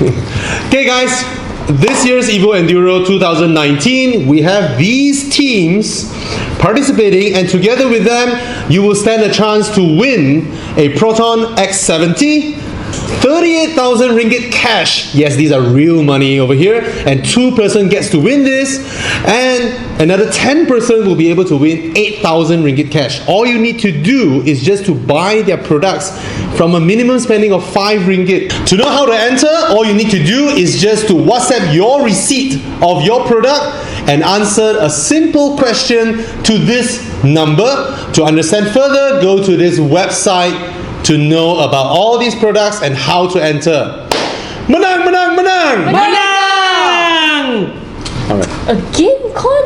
Okay guys, this year's Evo Enduro 2019, we have these teams participating, and together with them, you will stand a chance to win a Proton X70, 38,000 ringgit cash. Yes, these are real money over here, and 2-person gets to win this, and another 10-person will be able to win 8,000 ringgit cash. All you need to do is just to buy their products from a minimum spending of 5 ringgit. To know how to enter, all you need to do is just to WhatsApp your receipt of your product and answer a simple question to this number. To understand further, go to this website to know about all these products and how to enter. Menang, menang, menang! Menang! Alright. Again, Con?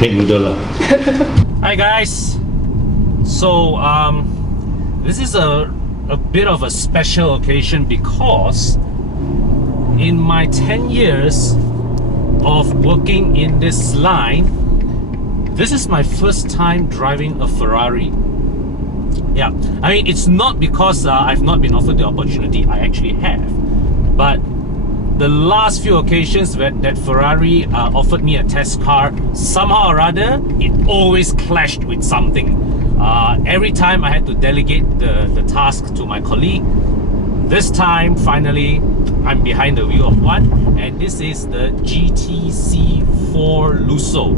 Make noodle. Hi guys. So this is a bit of a special occasion because in my 10 years of working in this line, this is my first time driving a Ferrari. Yeah, I mean, it's not because I've not been offered the opportunity. I actually have, but the last few occasions that Ferrari offered me a test car, somehow or other, it always clashed with something. Every time I had to delegate the task to my colleague. This time, finally, I'm behind the wheel of one, and this is the GTC4Lusso.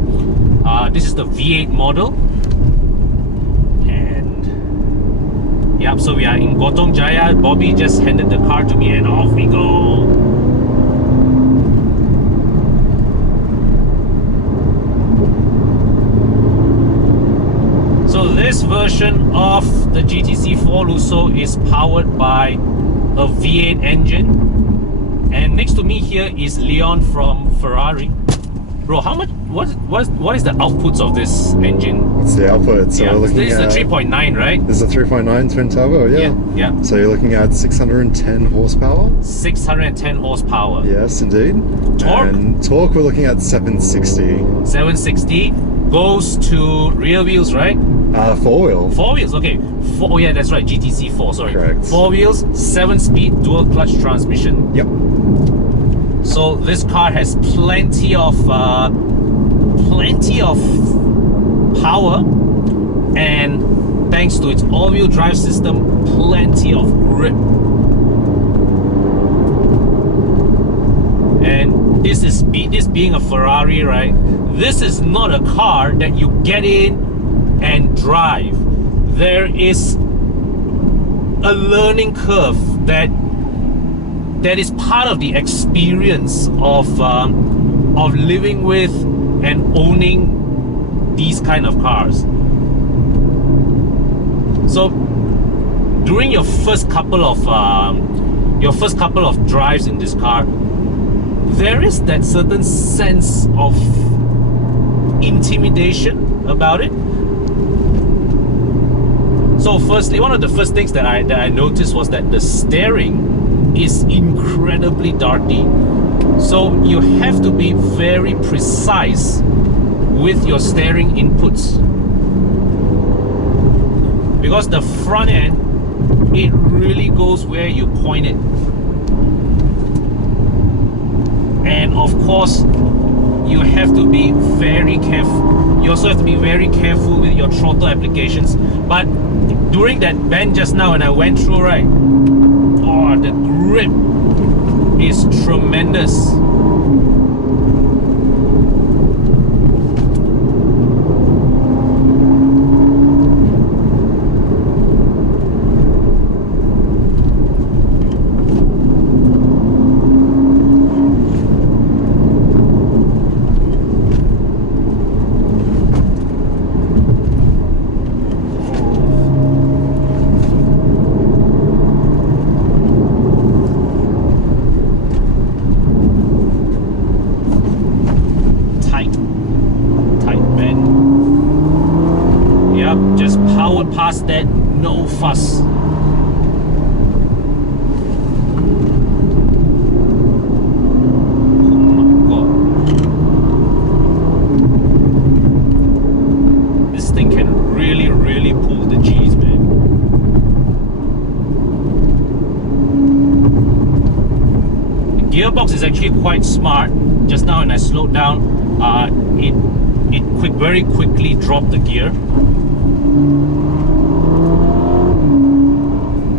This is the V8 model. Yep, so we are in Gotong Jaya. Bobby just handed the car to me and off we go. So this version of the GTC4Lusso is powered by a V8 engine. And next to me here is Leon from Ferrari. Bro, how much? What is the outputs of this engine? What's the output? So we're looking this is at the 3.9, right? This is a 3.9 twin turbo, yeah. Yeah. So you're looking at 610 horsepower. 610 horsepower. Yes, indeed. Torque? And torque, we're looking at 760. 760 goes to rear wheels, right? 4-wheel. 4 wheels, okay. Oh yeah, that's right. GTC4, sorry. Correct. 4 wheels, 7-speed dual clutch transmission. Yep. So this car has plenty of power, and thanks to its all-wheel drive system, plenty of grip. And this being a Ferrari, right? This is not a car that you get in and drive. There is a learning curve that is part of the experience of living with and owning these kind of cars. So during your first couple of drives in this car, there is that certain sense of intimidation about it. So firstly, one of the first things that I noticed was that the steering is incredibly darty. So you have to be very precise with your steering inputs, because the front end, it really goes where you point it. And of course, you have to be very careful. You also have to be very careful with your throttle applications. But during that bend just now when I went through, right, oh, the grip is tremendous. Just powered past that, no fuss. gearbox is actually quite smart. Just now when I slowed down, it very quickly dropped the gear.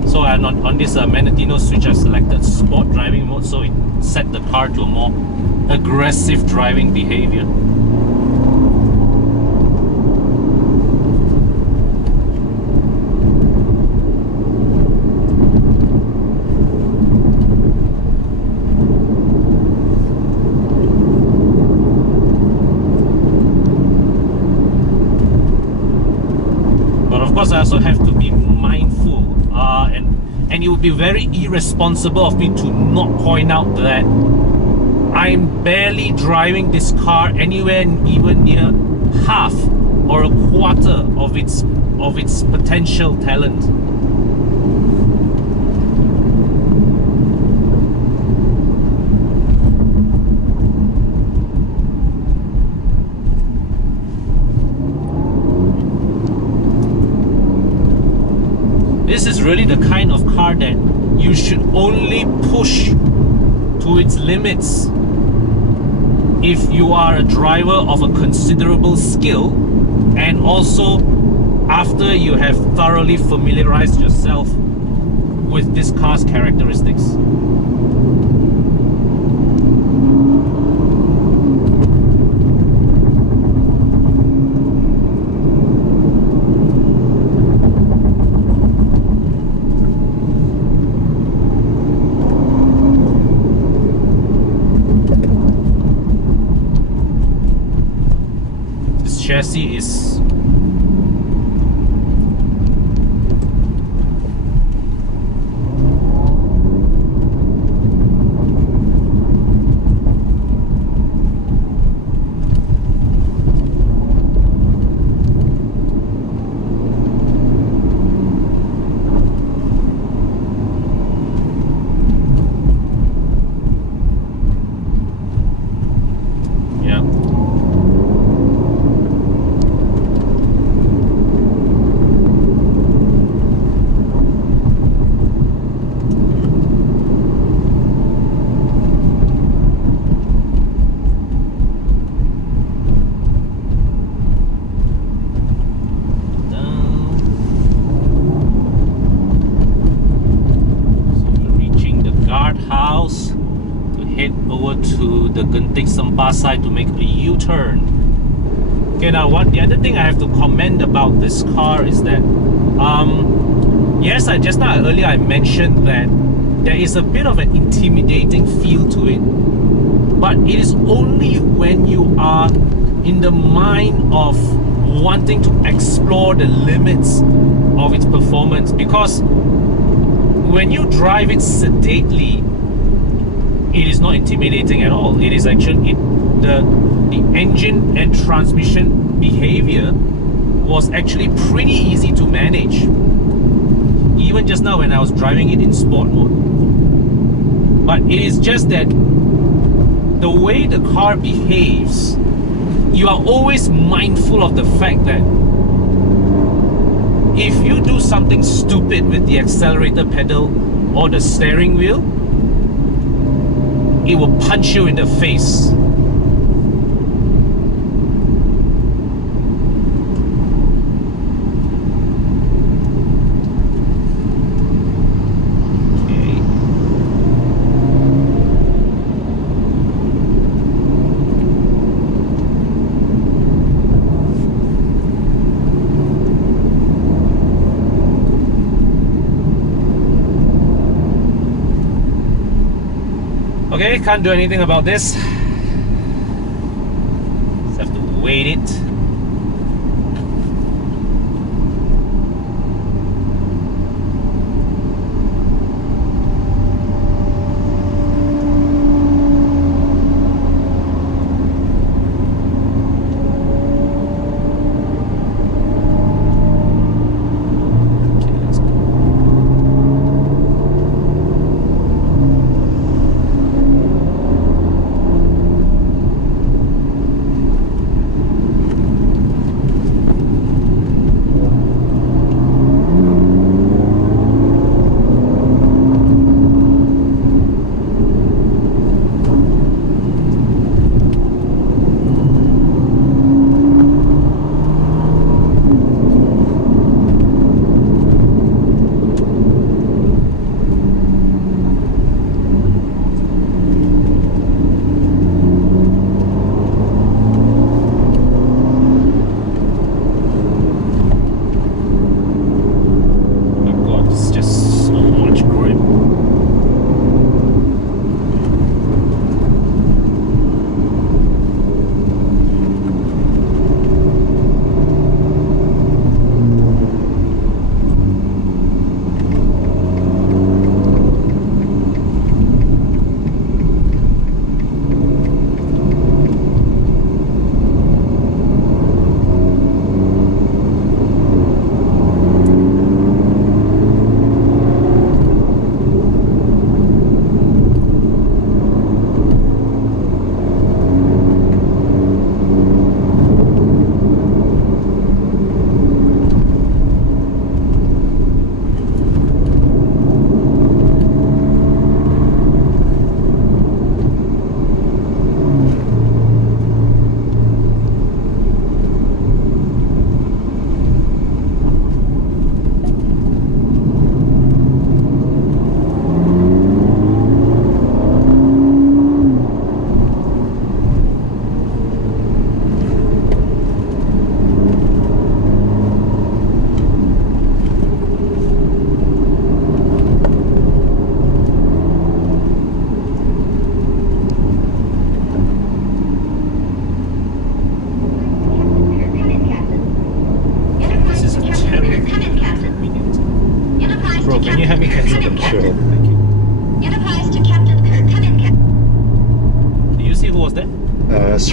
So on this Menatino switch, I selected sport driving mode, so it set the car to a more aggressive driving behavior. But of course, I also have to be mindful, and it would be very irresponsible of me to not point out that I'm barely driving this car anywhere even near half or a quarter of its potential talent. This is really the kind of car that you should only push to its limits if you are a driver of a considerable skill, and also after you have thoroughly familiarized yourself with this car's characteristics. Chassis is to the Genting side to make a U-turn. Okay, now the other thing I have to comment about this car is that yes, earlier I mentioned that there is a bit of an intimidating feel to it, but it is only when you are in the mind of wanting to explore the limits of its performance, because when you drive it sedately, it is not intimidating at all. It is actually the engine and transmission behavior was actually pretty easy to manage, even just now when I was driving it in sport mode. But it is just that the way the car behaves, you are always mindful of the fact that if you do something stupid with the accelerator pedal or the steering wheel, it will punch you in the face. Okay, can't do anything about this. Just have to wait it.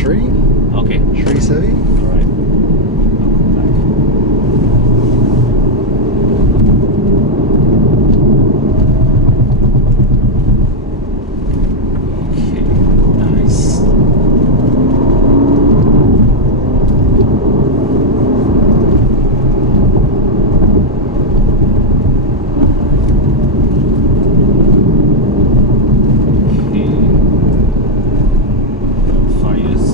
tree. Okay. Tree savvy. Alright. Okay, nice. Okay. Fires.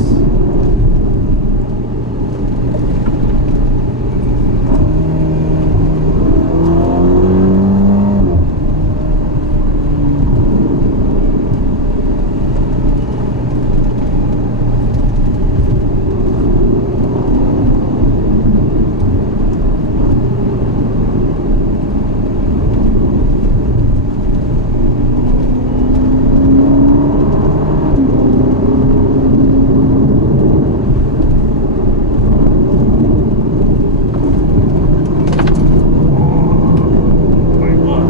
My God,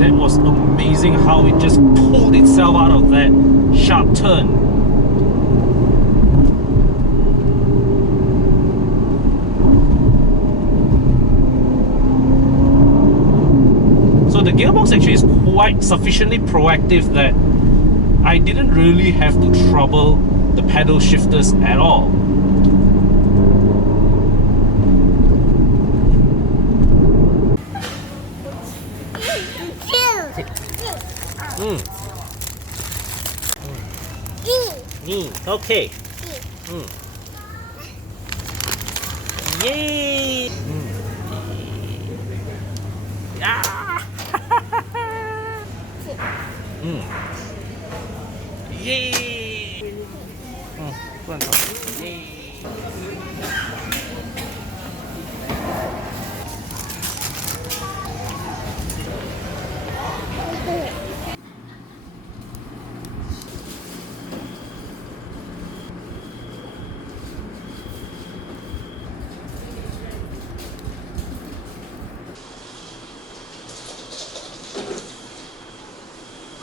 that was amazing how it just pulled itself out of that sharp turn. So the gearbox actually is quite sufficiently proactive that I didn't really have to trouble the pedal shifters at all. Okay. Yay! Ah! Yay! Yay!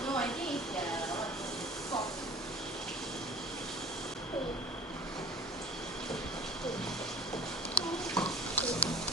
No, I think